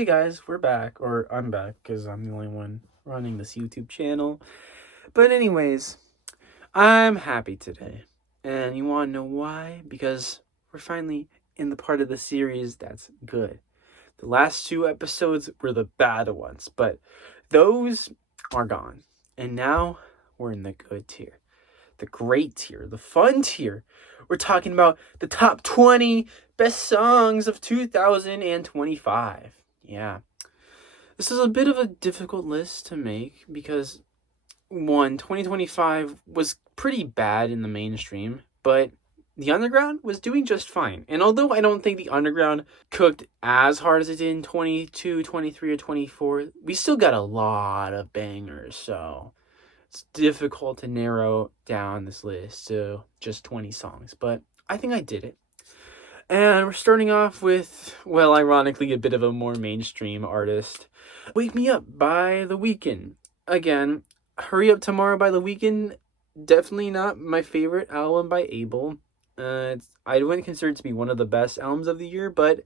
Hey guys, we're back, or I'm back because I'm the only one running this YouTube channel. But, anyways, I'm happy today. And you want to know why? Because we're finally in the part of the series that's good. The last two episodes were the bad ones, but those are gone. And now we're in the good tier, the great tier, the fun tier. We're talking about the top 20 best songs of 2025. Yeah. This is a bit of a difficult list to make because, one, 2025 was pretty bad in the mainstream, but the underground was doing just fine. And although I don't think the underground cooked as hard as it did in 22, 23, or 24, we still got a lot of bangers, so it's difficult to narrow down this list to just 20 songs, but I think I did it. And we're starting off with, well, ironically, a bit of a more mainstream artist. Wake Me Up by The Weeknd. Again, Hurry Up Tomorrow by The Weeknd, definitely not my favorite album by Abel. I wouldn't consider it to be one of the best albums of the year, but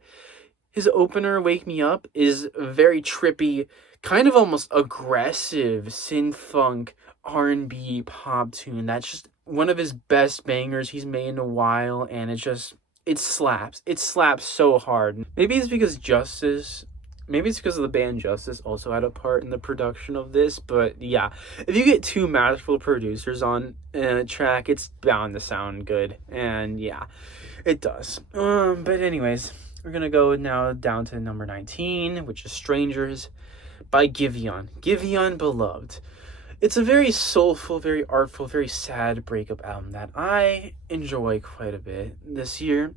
his opener, Wake Me Up, is very trippy, kind of almost aggressive synth funk R&B pop tune. That's just one of his best bangers he's made in a while, and it slaps. It slaps so hard. Maybe it's because of the band Justice also had a part in the production of this, but yeah, if you get two masterful producers on a track, it's bound to sound good, and yeah, it does. But anyways, we're gonna go now down to number 19, which is Strangers by Giveon. Giveon Beloved. It's a very soulful, very artful, very sad breakup album that I enjoy quite a bit this year.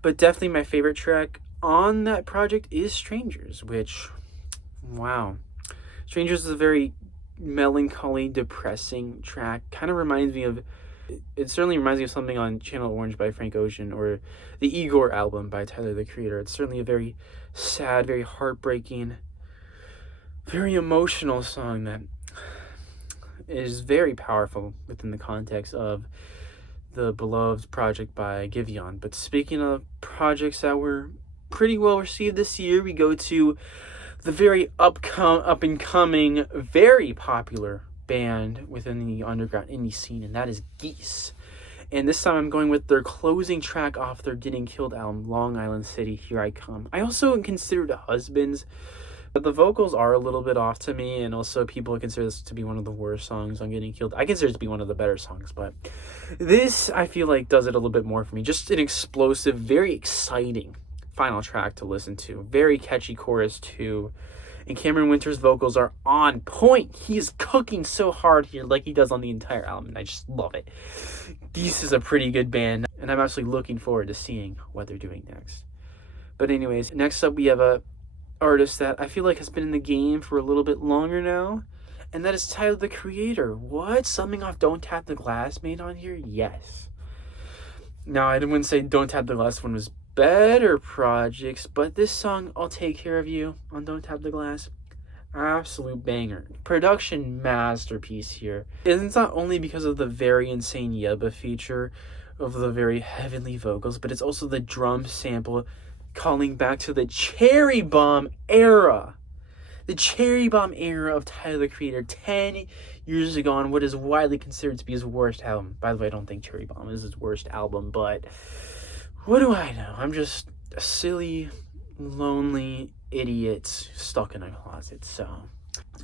But definitely my favorite track on that project is Strangers, which, wow. Strangers is a very melancholy, depressing track. Kind of reminds me of, it certainly reminds me of something on Channel Orange by Frank Ocean or the Igor album by Tyler, the Creator. It's certainly a very sad, very heartbreaking, very emotional song that is very powerful within the context of the Beloved project by Giveon. But speaking of projects that were pretty well received this year, we go to the very up and coming, very popular band within the underground indie scene, and that is Geese. And this time I'm going with their closing track off their Getting Killed album, Long Island City, Here I Come. I also considered Husbands, but the vocals are a little bit off to me, and also people consider this to be one of the worst songs on Getting Killed. I consider it to be one of the better songs, but this, I feel like, does it a little bit more for me. Just an explosive, very exciting final track to listen to. Very catchy chorus, too. And Cameron Winter's vocals are on point. He is cooking so hard here like he does on the entire album, and I just love it. This is a pretty good band, and I'm actually looking forward to seeing what they're doing next. But anyways, next up we have a artist that I feel like has been in the game for a little bit longer now, and that is Tyler, the Creator. What? Something off Don't Tap the Glass made on here? Yes. Now, I wouldn't say Don't Tap the Glass one was better projects, but this song, I'll Take Care of You on Don't Tap the Glass, absolute banger. Production masterpiece here. And it's not only because of the very insane Yebba feature of the very heavenly vocals, but it's also the drum sample calling back to the Cherry Bomb era. The Cherry Bomb era of Tyler, the Creator, 10 years ago on what is widely considered to be his worst album. By the way, I don't think Cherry Bomb is his worst album, but what do I know? I'm just a silly, lonely idiot stuck in a closet, so.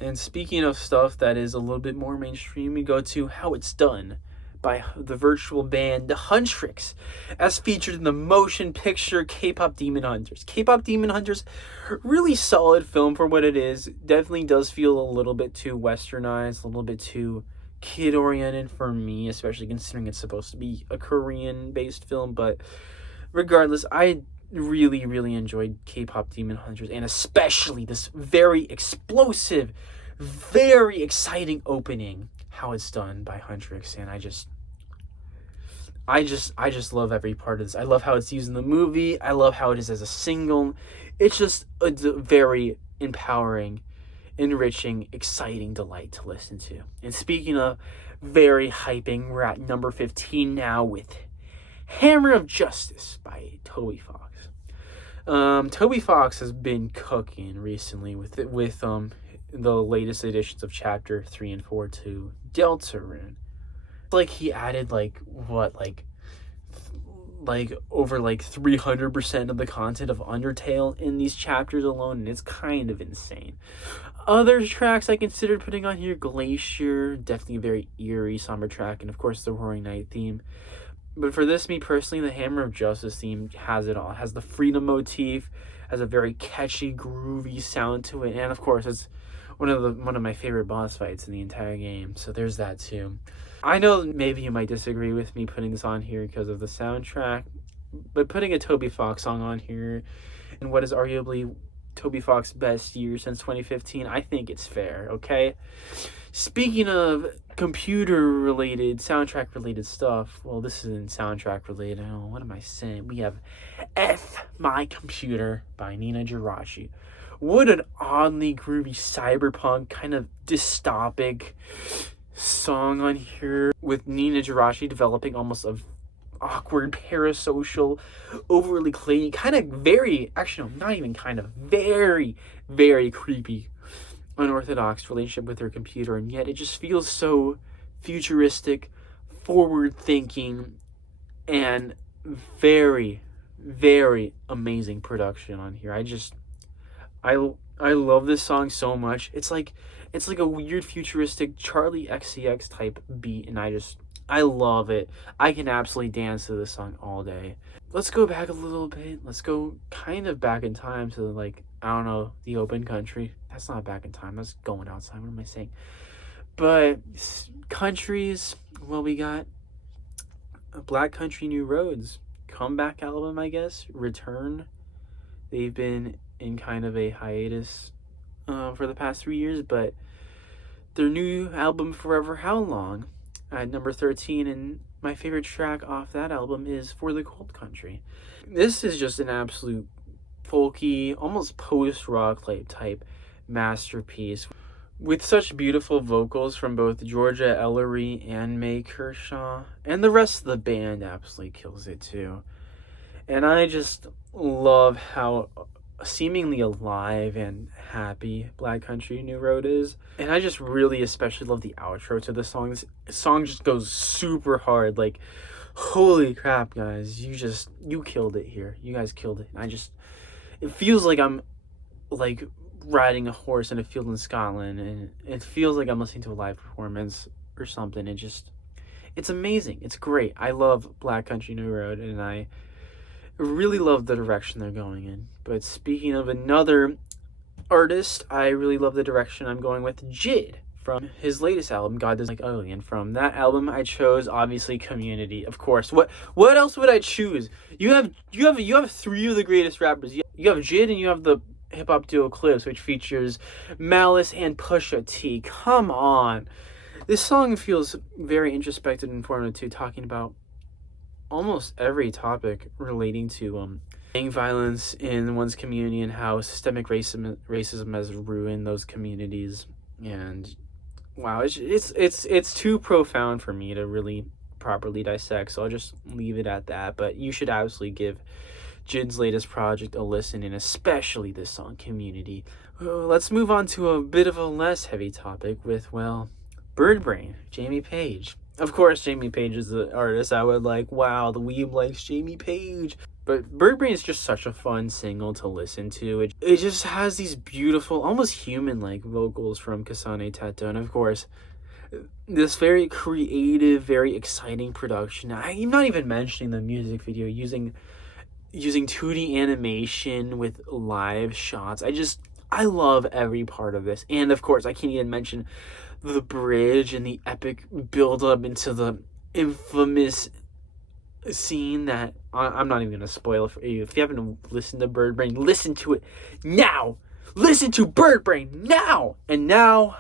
And speaking of stuff that is a little bit more mainstream, we go to How It's Done by the virtual band The Huntrix, as featured in the motion picture K-Pop Demon Hunters. K-Pop Demon Hunters, really solid film for what it is. Definitely does feel a little bit too westernized, a little bit too kid-oriented for me, especially considering it's supposed to be a Korean-based film. But regardless, I really, really enjoyed K-Pop Demon Hunters, and especially this very explosive, very exciting opening, How It's Done by Huntrix, and I just love every part of this. I love how it's used in the movie. I love how it is as a single. It's just a very empowering, enriching, exciting delight to listen to. And speaking of very hyping, we're at number 15 now with Hammer of Justice by Toby Fox. Toby Fox has been cooking recently with the latest editions of Chapter 3 and 4 to Deltarune. Like he added over 300% of the content of Undertale in these chapters alone, and it's kind of insane. Other tracks I considered putting on here: Glacier, definitely a very eerie, somber track, and of course the Roaring Night theme. But for this, me personally, the Hammer of Justice theme has it all. It has the freedom motif, has a very catchy, groovy sound to it, and of course, it's one of my favorite boss fights in the entire game. So there's that too. I know maybe you might disagree with me putting this on here because of the soundtrack, but putting a Toby Fox song on here in what is arguably Toby Fox's best year since 2015, I think it's fair. Okay. Speaking of computer-related, soundtrack-related stuff, well, this isn't soundtrack-related. Oh, what am I saying? We have F My Computer by Nina Girashi. What an oddly groovy cyberpunk, kind of dystopic song on here, with Nina Girashi developing almost a awkward, parasocial, overly clingy, kind of very, actually, no, not even kind of, very, very creepy, unorthodox relationship with her computer, and yet it just feels so futuristic, forward-thinking, and very, very amazing production on here. I love this song so much. It's like a weird futuristic Charlie XCX type beat, and I love it. I can absolutely dance to this song all day. Let's go back a little bit. Let's go kind of back in time to I don't know, the open country. That's not back in time. That's going outside. What am I saying? But countries, well, we got Black Country New Roads comeback album, I guess. Return. They've been in kind of a hiatus for the past 3 years, but their new album, Forever How Long, at number 13, and my favorite track off that album is For the Cold Country. This is just an absolute folky, almost post-rock type masterpiece with such beautiful vocals from both Georgia Ellery and May Kershaw, and the rest of the band absolutely kills it too. And I just love how seemingly alive and happy Black Country New Road is, and I just really especially love the outro to the song. This song just goes super hard. Like, holy crap, guys, you killed it here. You guys killed it. It feels like I'm riding a horse in a field in Scotland, and it feels like I'm listening to a live performance or something. It's amazing. It's great. I love Black Country New Road, and I really love the direction they're going in. But speaking of another artist, I really love the direction I'm going with JID from his latest album, God Doesn't Like Ugly. And from that album, I chose obviously Community. Of course. What else would I choose? You have three of the greatest rappers. You have JID, and you have the hip hop duo Clips, which features Malice and Pusha T. Come on. This song feels very introspective and informative too, talking about almost every topic relating to gang violence in one's community and how systemic racism has ruined those communities. And wow, it's too profound for me to really properly dissect, so I'll just leave it at that. But you should absolutely give JID's latest project a listen, and especially this song, Community. Let's move on to a bit of a less heavy topic with, well, Birdbrain, Jamie Page. Of course, Jamie Page is the artist I would like. Wow, the weeb likes Jamie Page. But Birdbrain is just such a fun single to listen to. It just has these beautiful, almost human-like vocals from Kasane Teto. And of course, this very creative, very exciting production. I'm not even mentioning the music video using 2D animation with live shots. I love every part of this. And of course, I can't even mention the bridge and the epic build up into the infamous scene that I'm not even gonna spoil it for you. If you haven't listened to Birdbrain, listen to it now. Listen to Birdbrain now. And now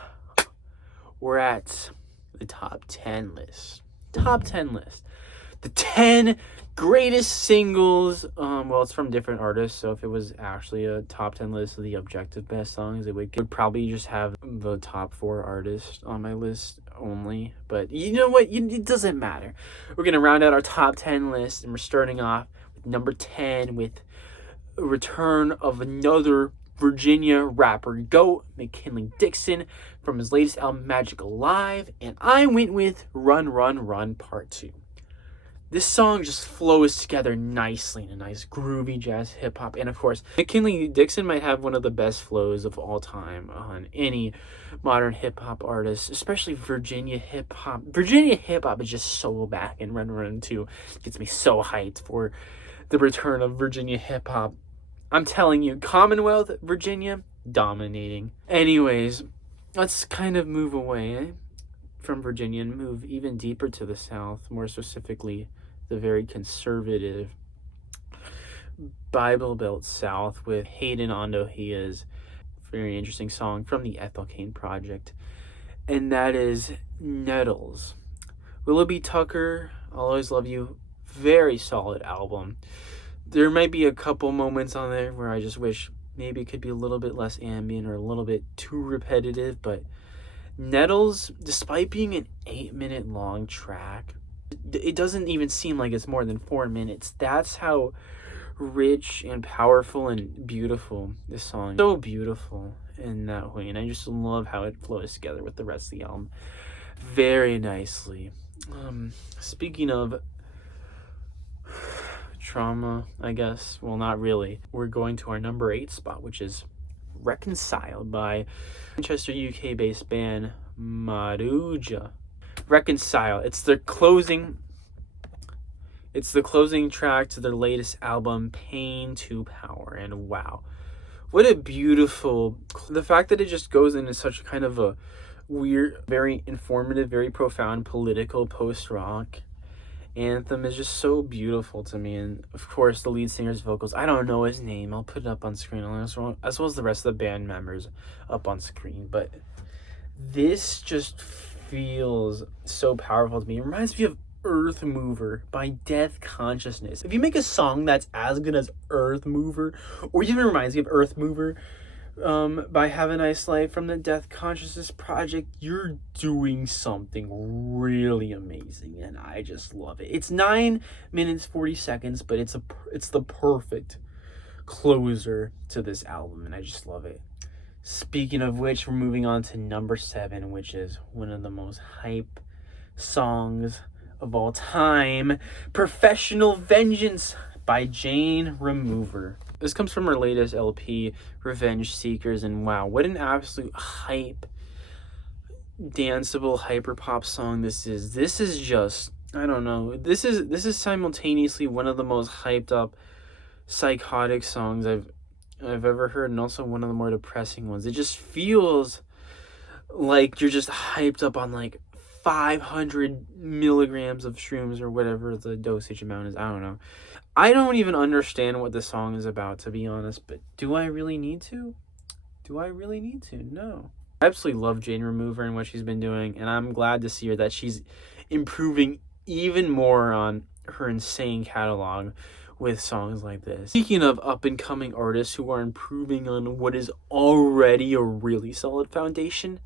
we're at the top 10 list. The 10 greatest singles. Well, it's from different artists, so if it was actually a top 10 list of the objective best songs, it would probably just have the top 4 artists on my list only. But you know what? It doesn't matter. We're gonna round out our top 10 list, and we're starting off with number 10 with a return of another Virginia rapper GOAT, McKinley Dixon, from his latest album, Magic Alive, and I went with Run, Run, Run Part 2. This song just flows together nicely in a nice groovy jazz hip hop. And of course, McKinley Dixon might have one of the best flows of all time on any modern hip hop artist, especially Virginia hip hop. Virginia hip hop is just so back, and Run Run 2 gets me so hyped for the return of Virginia hip hop. I'm telling you, Commonwealth, Virginia, dominating. Anyways, let's kind of move away from Virginia and move even deeper to the South, more specifically the very conservative Bible Belt South with Hayden Andohia's very interesting song from the Ethel Cain Project, and that is Nettles. Willoughby Tucker, I'll Always Love You, very solid album. There might be a couple moments on there where I just wish maybe it could be a little bit less ambient or a little bit too repetitive, but Nettles, despite being an 8-minute long track, it doesn't even seem like it's more than 4 minutes. That's how rich and powerful and beautiful this song is. So beautiful in that way, and I just love how it flows together with the rest of the album very nicely. Speaking of trauma, I guess, well, not really, we're going to our number 8 spot, which is Reconciled by Manchester UK based band Maruja. Reconcile, it's the closing track to their latest album, Pain to Power, and wow, what a beautiful, the fact that it just goes into such kind of a weird, very informative, very profound political post-rock anthem is just so beautiful to me. And of course the lead singer's vocals, I don't know his name, I'll put it up on screen as well as the rest of the band members up on screen, but this just feels so powerful to me. It reminds me of Earth Mover by Death Consciousness. If you make a song that's as good as Earth Mover, or even reminds me of Earth Mover by Have a Nice Life from the Death Consciousness Project, you're doing something really amazing, and I just love it. It's 9 minutes 40 seconds, but it's the perfect closer to this album, and I just love it. Speaking of which, we're moving on to number 7, which is one of the most hype songs of all time, Professional Vengeance by Jane Remover. This comes from her latest LP, Revenge Seekers, and wow, what an absolute hype, danceable hyperpop song this is. This is just, I don't know, this is simultaneously one of the most hyped up psychotic songs I've ever heard, and also one of the more depressing ones. It just feels like you're just hyped up on like 500 milligrams of shrooms or whatever the dosage amount is. I don't know. I don't even understand what this song is about, to be honest, but do I really need to? No. I absolutely love Jane Remover and what she's been doing, and I'm glad to see her that she's improving even more on her insane catalog with songs like this. Speaking of up-and-coming artists who are improving on what is already a really solid foundation,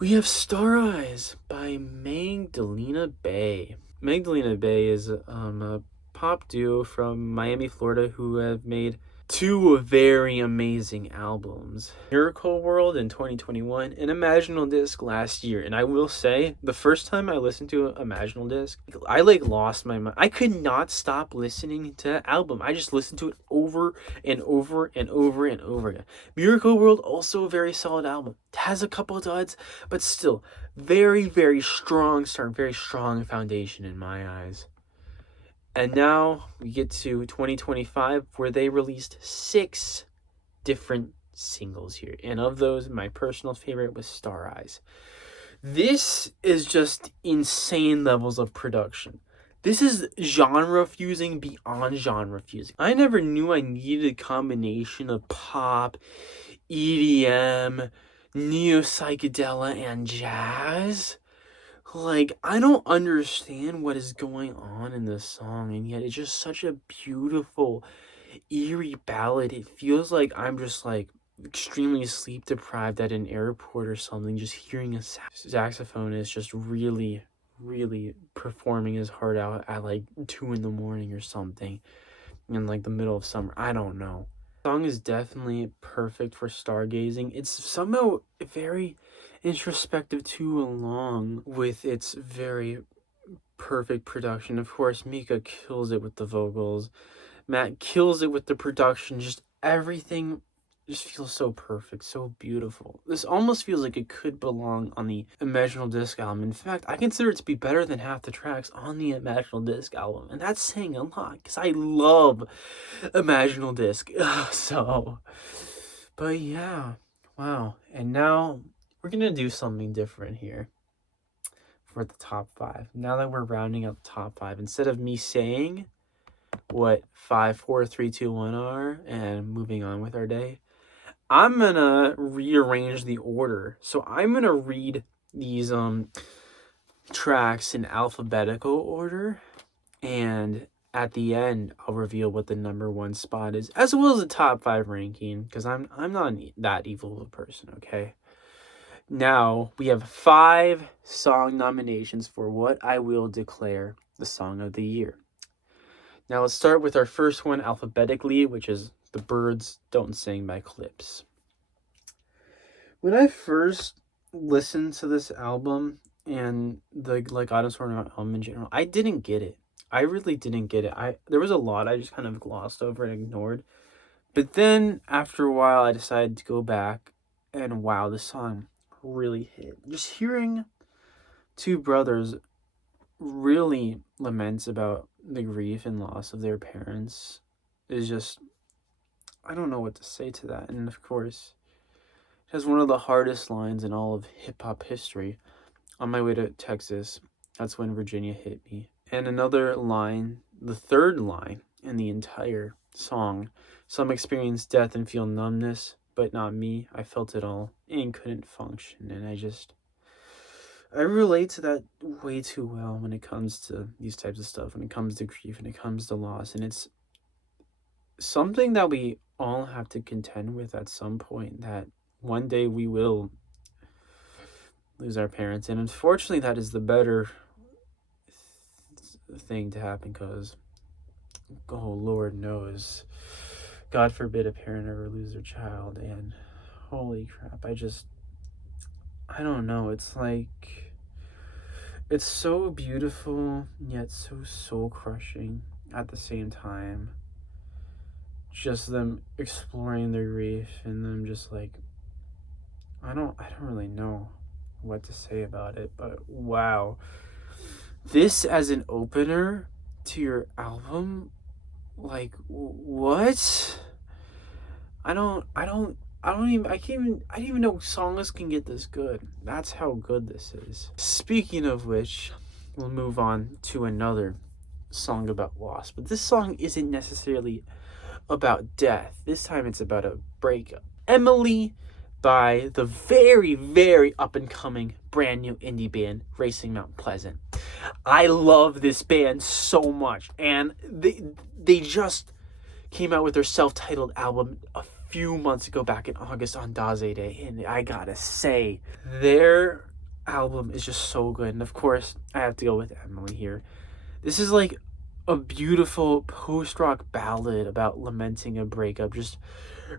we have Star Eyes by Magdalena Bay. Magdalena Bay is a pop duo from Miami, Florida, who have made 2 very amazing albums, Miracle World in 2021 and Imaginal Disc last year. And I will say, the first time I listened to Imaginal Disc, I lost my mind. I could not stop listening to that album. I just listened to it over and over and over and over again. Miracle World, also a very solid album. It has a couple of duds, but still very, very strong start, very strong foundation in my eyes. And now we get to 2025, where they released 6 different singles here. And of those, my personal favorite was Star Eyes. This is just insane levels of production. This is genre fusing beyond genre fusing. I never knew I needed a combination of pop, EDM, neo-psychedelic, and jazz. Like, I don't understand what is going on in this song, and yet it's just such a beautiful, eerie ballad. It feels like I'm just, like, extremely sleep deprived at an airport or something, just hearing a saxophonist just really, really performing his heart out at, like, 2 in the morning or something. in like the middle of summer. I don't know. The song is definitely perfect for stargazing. It's somehow very introspective too, along with its very perfect production. Of course, Mika kills it with the vocals. Matt kills it with the production. Just everything just feels so perfect, so beautiful. This almost feels like it could belong on the Imaginal Disc album. In fact, I consider it to be better than half the tracks on the Imaginal Disc album. And that's saying a lot, because I love Imaginal Disc. So, but yeah, wow. And now we're going to do something different here for the top 5. Now that we're rounding up the top 5, instead of me saying what 5, 4, 3, 2, 1 are and moving on with our day, I'm gonna rearrange the order. So I'm gonna read these tracks in alphabetical order, and at the end I'll reveal what the number 1 spot is, as well as the top 5 ranking, because I'm not that evil of a person, okay? Now we have 5 song nominations for what I will declare the song of the year. Now let's start with our first one alphabetically, which is The Birds Don't Sing by Clips. When I first listened to this album and the like Autumn Storm album in general, I didn't get it. I really didn't get it. There was a lot I just kind of glossed over and ignored. But then after a while I decided to go back, and wow, this song really hit. Just hearing two brothers really laments about the grief and loss of their parents is just, I don't know what to say to that. And of course, it has one of the hardest lines in all of hip-hop history. On my way to Texas, that's when Virginia hit me. And another line, the third line in the entire song, some experience death and feel numbness, but not me. I felt it all and couldn't function. And I relate to that way too well when it comes to these types of stuff, when it comes to grief, when it comes to loss. And it's something that we all have to contend with at some point, that one day we will lose our parents. And unfortunately, that is the better thing to happen, because, oh, Lord knows, God forbid a parent ever lose their child. And holy crap, I don't know. It's like, it's so beautiful, yet so soul-crushing at the same time. Just them exploring their grief and them just like, I don't really know what to say about it, but wow. This as an opener to your album, like, what? I didn't even know songs can get this good. That's how good this is. Speaking of which, we'll move on to another song about loss, but this song isn't necessarily about death. This time it's about a breakup. Emily by the very, very up-and-coming brand new indie band Racing Mount Pleasant. I love this band so much, and they just came out with their self-titled album a few months ago, back in August on Daze Day, and I gotta say, their album is just so good. And of course, I have to go with Emily here. This is like a beautiful post-rock ballad about lamenting a breakup, just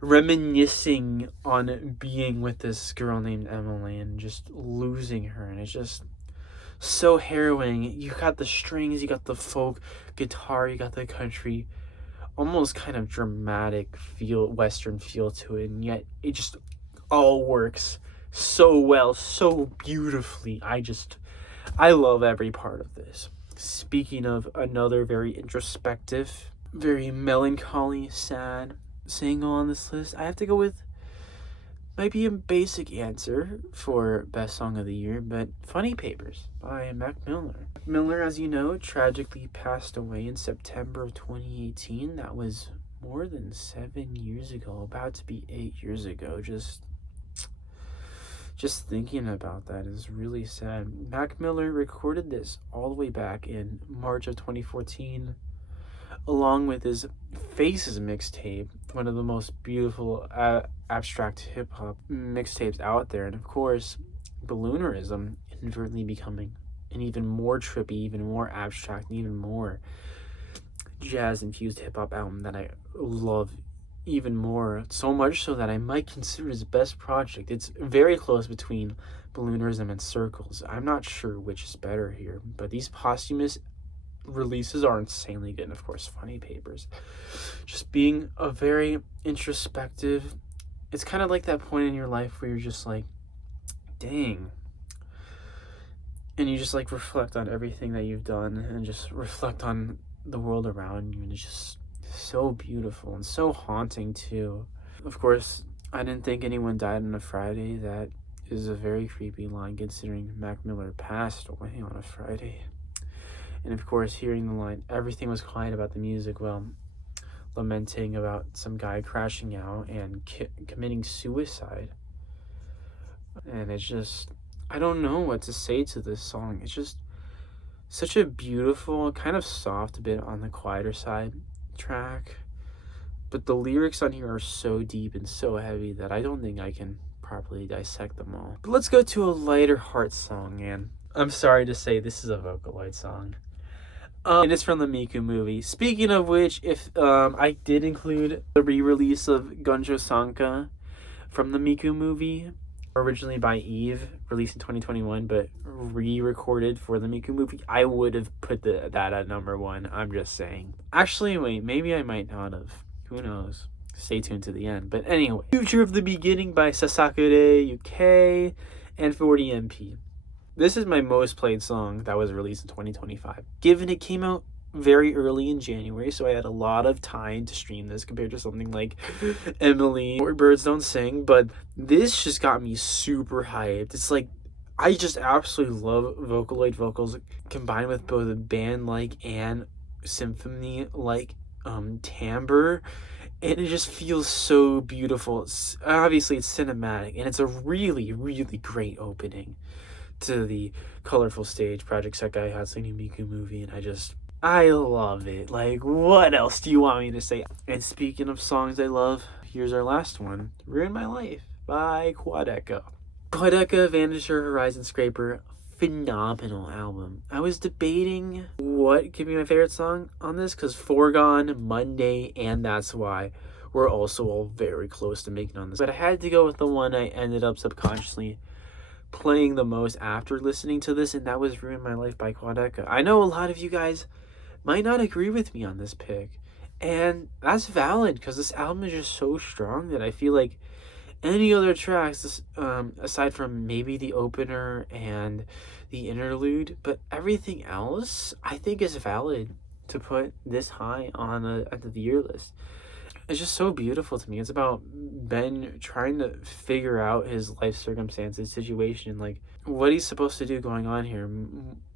reminiscing on being with this girl named Emily and just losing her. And it's just so harrowing. You got the strings, you got the folk guitar, you got the country, almost kind of dramatic feel, western feel to it, and yet it just all works so well, so beautifully. I love every part of this. Speaking of another very introspective, very melancholy, sad single on this list, I have to go with, might be a basic answer for best song of the year, but Funny Papers by Mac Miller. Mac Miller, as you know, tragically passed away in September of 2018. That was more than 7 years ago, about to be 8 years ago. Just thinking about that is really sad. Mac Miller recorded this all the way back in March of 2014, along with his Faces mixtape, one of the most beautiful abstract hip-hop mixtapes out there. And of course, Balloonerism inadvertently becoming an even more trippy, even more abstract, and even more jazz-infused hip-hop album that I love even more, so much so that I might consider his best project. It's very close between Balloonerism and Circles. I'm not sure which is better here, but these posthumous releases are insanely good. And of course, Funny Papers. Just being a very introspective, it's kind of like that point in your life where you're just like, dang. And you just like reflect on everything that you've done and just reflect on the world around you. And it's just so beautiful and so haunting too. Of course, I didn't think anyone died on a Friday. That is a very creepy line considering Mac Miller passed away on a Friday. And of course, hearing the line, everything was quiet about the music, well, lamenting about some guy crashing out and committing suicide. And it's just, I don't know what to say to this song. It's just such a beautiful, kind of soft, a bit on the quieter side track. But the lyrics on here are so deep and so heavy that I don't think I can properly dissect them all. But let's go to a lighter heart song, and I'm sorry to say this is a Vocaloid song. And it's from the Miku movie. Speaking of which, if I did include the re-release of Gonjo Sanka from the Miku movie, originally by Eve, released in 2021, but re-recorded for the Miku movie, I would have put that at number 1. I'm just saying. Actually, wait, maybe I might not have. Who knows? Stay tuned to the end. But anyway, Future of the Beginning by Sasakure UK and 40MP. This is my most played song that was released in 2025. Given it came out very early in January, so I had a lot of time to stream this compared to something like Emily or Birds Don't Sing, but this just got me super hyped. It's like, I just absolutely love Vocaloid vocals combined with both a band-like and symphony-like timbre, and it just feels so beautiful. Obviously, it's cinematic, and it's a really, really great opening to the colorful stage Project Sekai Hatsune Miku movie, and I love it. Like, what else do you want me to say? And speaking of songs I love, here's our last one, Ruin My Life by Quadeca. Quadeca, Vanisher, Horizon Scraper, phenomenal album. I was debating what could be my favorite song on this, because Foregone, Monday, and That's Why were also all very close to making on this. But I had to go with the one I ended up subconsciously playing the most after listening to this, and that was Ruin My Life by Quadeca. I know a lot of you guys might not agree with me on this pick, and that's valid because this album is just so strong that I feel like any other tracks, aside from maybe the opener and the interlude, but everything else I think is valid to put this high on the year list. It's just so beautiful to me. It's about Ben trying to figure out his life circumstances, situation, like what he's supposed to do going on here,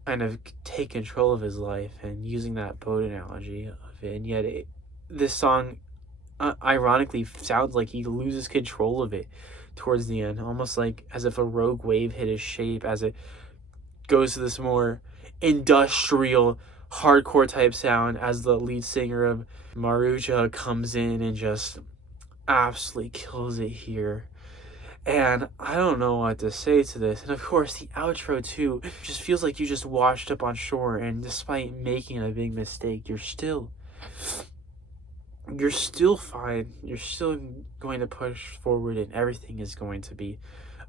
kind of take control of his life, and using that boat analogy of it. And yet this song ironically sounds like he loses control of it towards the end, almost like as if a rogue wave hit his shape as it goes to this more industrial hardcore type sound as the lead singer of Maruja comes in and just absolutely kills it here. And I don't know what to say to this. And of course, the outro too just feels like you just washed up on shore, and despite making a big mistake, you're still fine. You're still going to push forward, and everything is going to be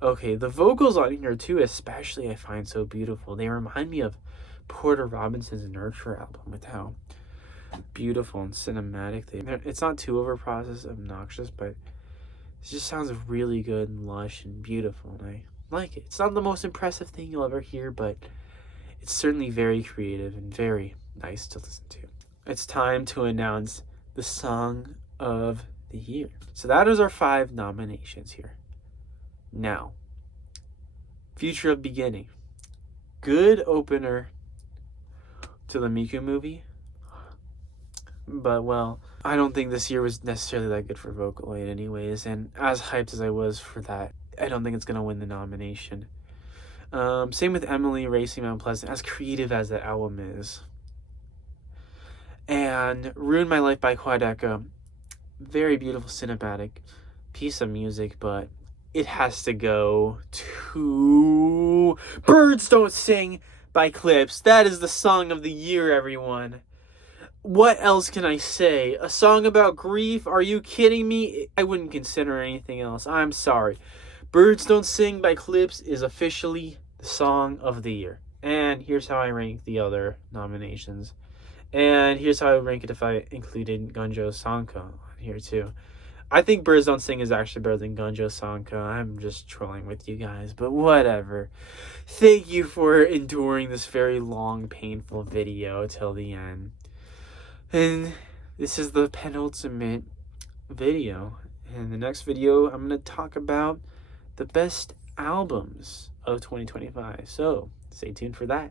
okay. The vocals on here too, especially, I find so beautiful. They remind me of Porter Robinson's Nurture album, with how beautiful and cinematic it's not too overprocessed, obnoxious, but it just sounds really good and lush and beautiful, and I like it. It's not the most impressive thing you'll ever hear, but it's certainly very creative and very nice to listen to. It's time to announce the song of the year. So that is our 5 nominations here. Now, Future of Beginning. Good opener to the Miku movie. But, well, I don't think this year was necessarily that good for Vocaloid anyways. And as hyped as I was for that, I don't think it's going to win the nomination. Same with Emily, Racing Mount Pleasant, as creative as that album is. And Ruin My Life by Quadeca, very beautiful cinematic piece of music, but it has to go to Birds Don't Sing by Clips. That is the song of the year, everyone. what else can I say? A song about grief? Are you kidding me? I wouldn't consider anything else. I'm sorry. Birds Don't Sing by Clips is officially the song of the year. And here's how I rank the other nominations. And here's how I would rank it if I included Gunjo Sanka on here too. I think Birds Don't Sing is actually better than Gunjo Sanka. I'm just trolling with you guys, but whatever. Thank you for enduring this very long, painful video till the end. And this is the penultimate video. In the next video, I'm going to talk about the best albums of 2025. So stay tuned for that.